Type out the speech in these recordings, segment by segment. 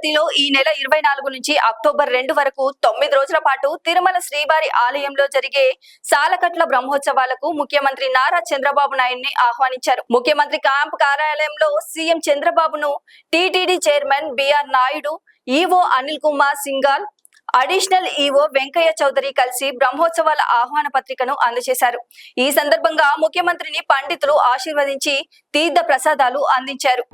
పద్ధతిలో ఈ నెల 24 నుంచి అక్టోబర్ 2 వరకు 9 రోజుల పాటు తిరుమల శ్రీవారి ఆలయంలో జరిగే సాలకట్ల బ్రహ్మోత్సవాలకు ముఖ్యమంత్రి నారా చంద్రబాబు నాయుడిని ఆహ్వానించారు. ముఖ్యమంత్రి క్యాంప్ కార్యాలయంలో సీఎం చంద్రబాబును TTD chairman BR Naidu, EO Anil Kumar Singhal, additional EO Venkaiah Chowdary కలిసి బ్రహ్మోత్సవాల ఆహ్వాన పత్రికను అందజేశారు. ఈ సందర్భంగా ముఖ్యమంత్రిని పండితులు ఆశీర్వదించి తీర్థ ప్రసాదాలు అందించారు.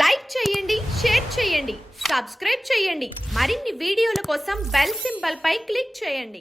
లైక్ చేయండి, షేర్ చేయండి, సబ్స్క్రైబ్ చేయండి. మరిన్ని వీడియోల కోసం బెల్ సింబల్ పై క్లిక్ చేయండి.